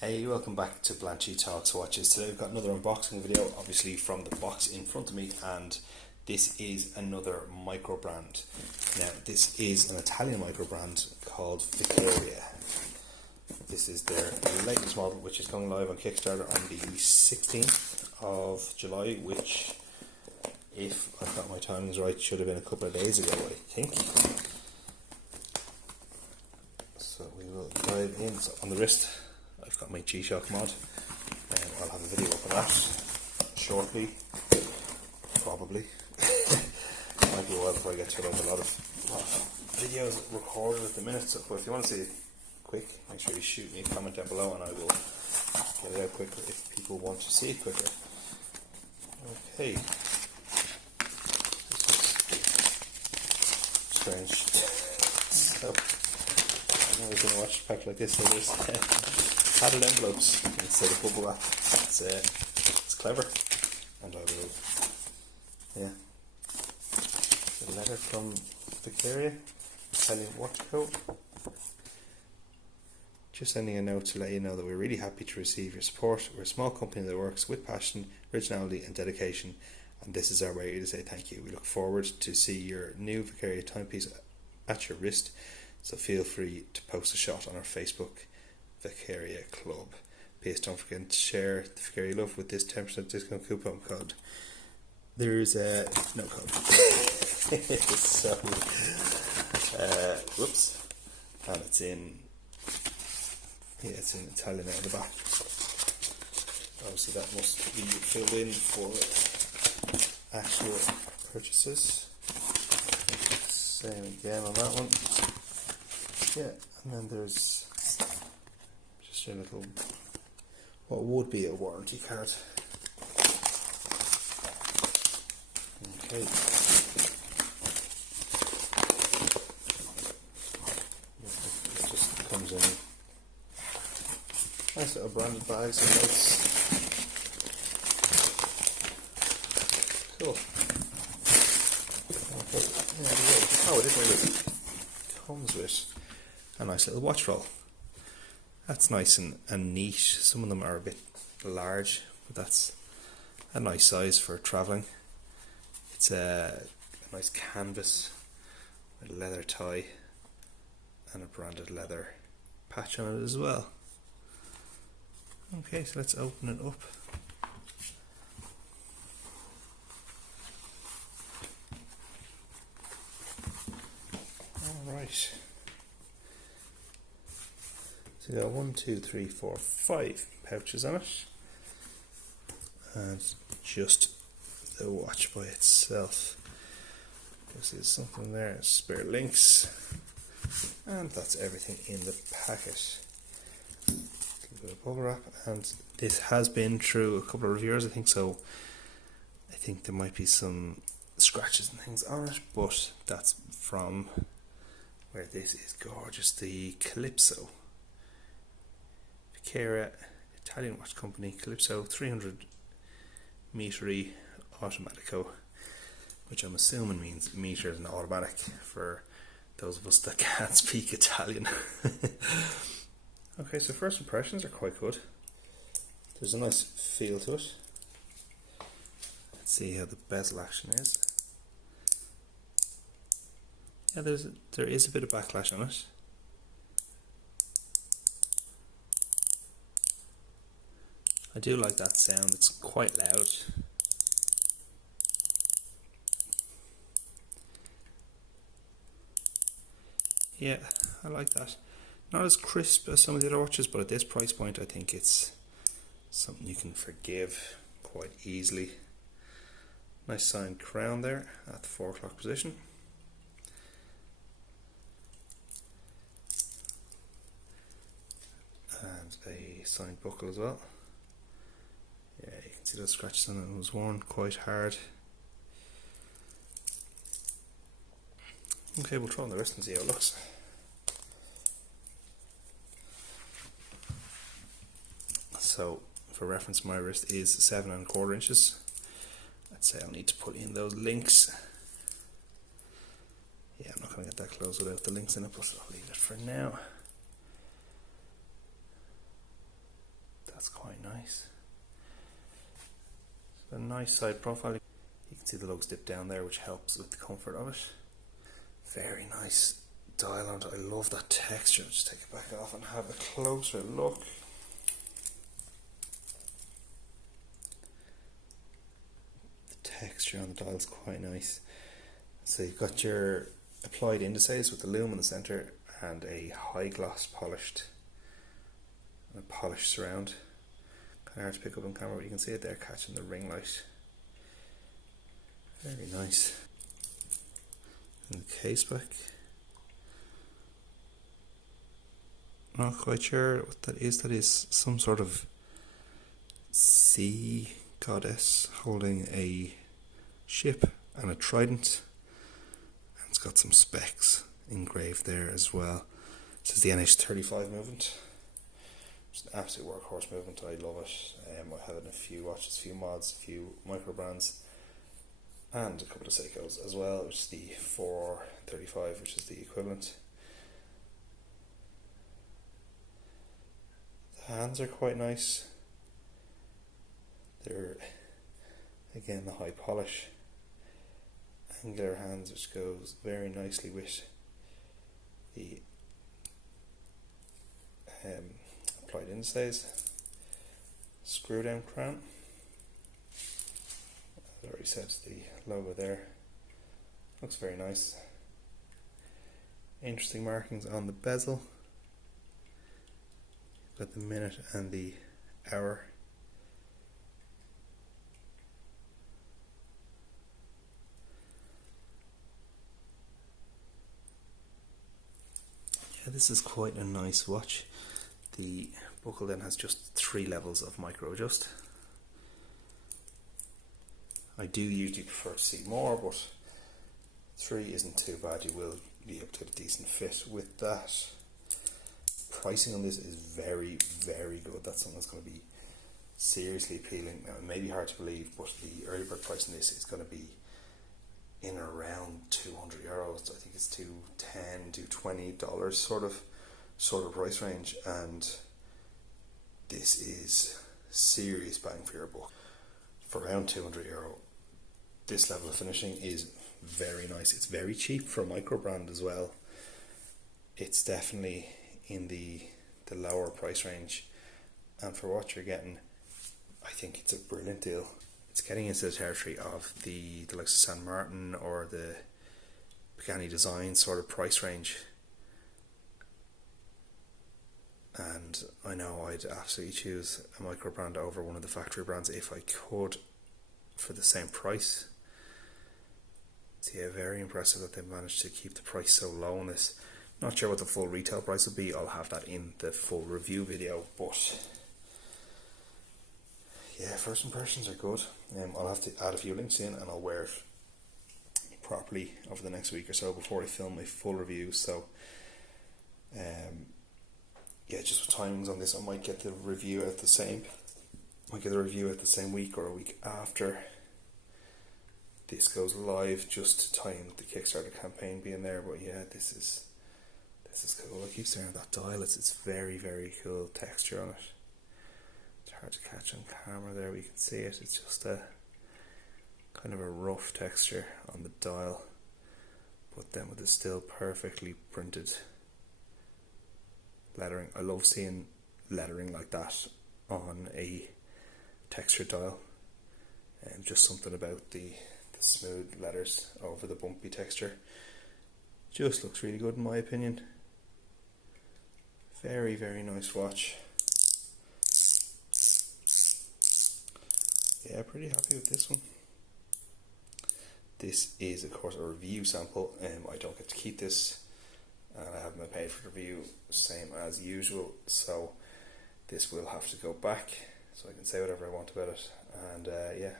Hey, welcome back to Blanchy Talks Watches. Today we've got another unboxing video, obviously from the box in front of me, and this is another micro brand. Now, this is an Italian micro brand called Viqueria. This is their latest model, which is going live on Kickstarter on the 16th of July, which, if I've got my timings right, should have been a couple of days ago, I think. So we will dive in. So on the wrist, I've got my G-Shock mod, and I'll have a video up on that shortly, probably. Might be a while before I get to it. I have a lot of videos recorded at the minute, so if you want to see it quick, make sure you shoot me a comment down below and I will get it out quicker if people want to see it quicker. Okay. This is strange. So, I've never seen a watch packed like this, so there's padded envelopes instead of bubble wrap. It's clever, and I will, a letter from Viqueria, Italian watch co. Just sending a note to let you know that we're really happy to receive your support. We're a small company that works with passion, originality and dedication, and this is our way to say thank you. We look forward to see your new Viqueria timepiece at your wrist, so feel free to post a shot on our Facebook Viqueria Club. Please don't forget to share the Viqueria love with this 10% discount coupon code. There's no code. So, whoops. And it's in Italian out of the back. Obviously that must be filled in for actual purchases. Same again on that one. Yeah, and then there's just a little, what would be a warranty card. Okay. It just comes in nice little branded bags and notes. Cool. Okay. Oh, it didn't really comes with a nice little watch roll. That's nice and neat. Some of them are a bit large, but that's a nice size for travelling. It's a nice canvas with a leather tie and a branded leather patch on it as well. Okay, so let's open it up. Alright. So we got 1, 2, 3, 4, 5 pouches on it. And just the watch by itself. There's something there, spare links. And that's everything in the packet. A little bit of bubble wrap, and this has been through a couple of reviewers, I think, so I think there might be some scratches and things on it, but that's from where this is gorgeous, the Calipso. Viqueria Italian watch company, Calipso 300 metri automatico, which I'm assuming means meter and automatic for those of us that can't speak Italian. Okay, so first impressions are quite good. There's a nice feel to it. Let's see how the bezel action is. Yeah, there is a bit of backlash on it. I do like that sound, it's quite loud. Yeah, I like that. Not as crisp as some of the other watches, but at this price point I think it's something you can forgive quite easily. Nice signed crown there at the 4 o'clock position. And a signed buckle as well. Yeah, you can see those scratches on it. It was worn quite hard. Okay, we'll try on the wrist and see how it looks. So, for reference, my wrist is 7¼ inches. I'd say I'll need to put in those links. Yeah, I'm not going to get that close without the links in it, but I'll leave it for now. that's quite nice. So a nice side profile. You can see the lugs dip down there, which helps with the comfort of it. Very nice dial on it. I love that texture. I'll just take it back off and have a closer look. The texture on the dial is quite nice. So you've got your applied indices with the lume in the centre and a high gloss polished surround. Kind of hard to pick up on camera, but you can see it there catching the ring light. Very nice. And the case back. Not quite sure what that is. That is some sort of sea goddess holding a ship and a trident. And it's got some specs engraved there as well. This is the NH35 movement. It's an absolute workhorse movement. I love it. I have it in a few watches, a few mods, a few micro brands, and a couple of Seikos as well, which is the 435, which is the equivalent. The hands are quite nice. They're, again, the high polish, angular hands, which goes very nicely with the applied indices. Screw down crown. I've already said the logo there. Looks very nice. Interesting markings on the bezel. Got the minute and the hour. Yeah, this is quite a nice watch. The buckle then has just 3 levels of micro adjust. I do usually prefer to see more, but 3 isn't too bad. You will be able to get a decent fit with that. Pricing on this is very, very good. That's something that's going to be seriously appealing. Now, it may be hard to believe, but the early bird price on this is going to be in around €200. I think it's $210 to $20 sort of price range, and this is serious bang for your buck. For around €200, this level of finishing is very nice. It's very cheap for a micro brand as well. It's definitely in the lower price range, and for what you're getting, I think it's a brilliant deal. It's getting into the territory of the likes of San Martin or the Pagani Design sort of price range, and I know I'd absolutely choose a micro brand over one of the factory brands if I could for the same price. So yeah, very impressive that they've managed to keep the price so low on this. Not sure what the full retail price will be. I'll have that in the full review video, but yeah, first impressions are good. I'll have to add a few links in, and I'll wear it properly over the next week or so before I film my full review. So yeah, just with timings on this, I might get the review at the same week or a week after this goes live, just to tie in with the Kickstarter campaign being there. But yeah, this is cool. I keep staring at that dial. It's very, very cool texture on it. It's hard to catch on camera there, we can see it. It's just a kind of a rough texture on the dial, but then with the still perfectly printed lettering. I love seeing lettering like that on a textured dial, and just something about the smooth letters over the bumpy texture just looks really good in my opinion. Very, very nice watch. Yeah, pretty happy with this one. This is of course a review sample. I don't get to keep this, and I haven't been paid for the review, same as usual, so this will have to go back so I can say whatever I want about it. And yeah,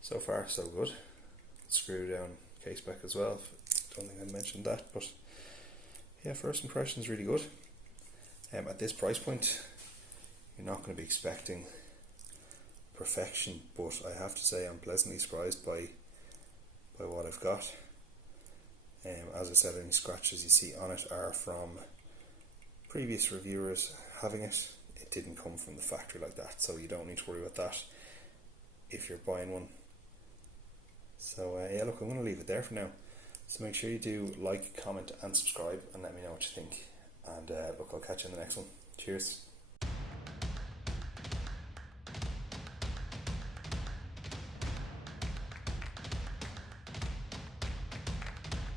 so far so good. Screw down case back as well. Don't think I mentioned that, but yeah, first impressions really good. At this price point, you're not going to be expecting perfection, but I have to say I'm pleasantly surprised by what I've got. As I said, any scratches you see on it are from previous reviewers having it. It didn't come from the factory like that, so you don't need to worry about that if you're buying one. So yeah, look, I'm going to leave it there for now. So make sure you do like, comment and subscribe, and let me know what you think. And look, I'll catch you in the next one. Cheers.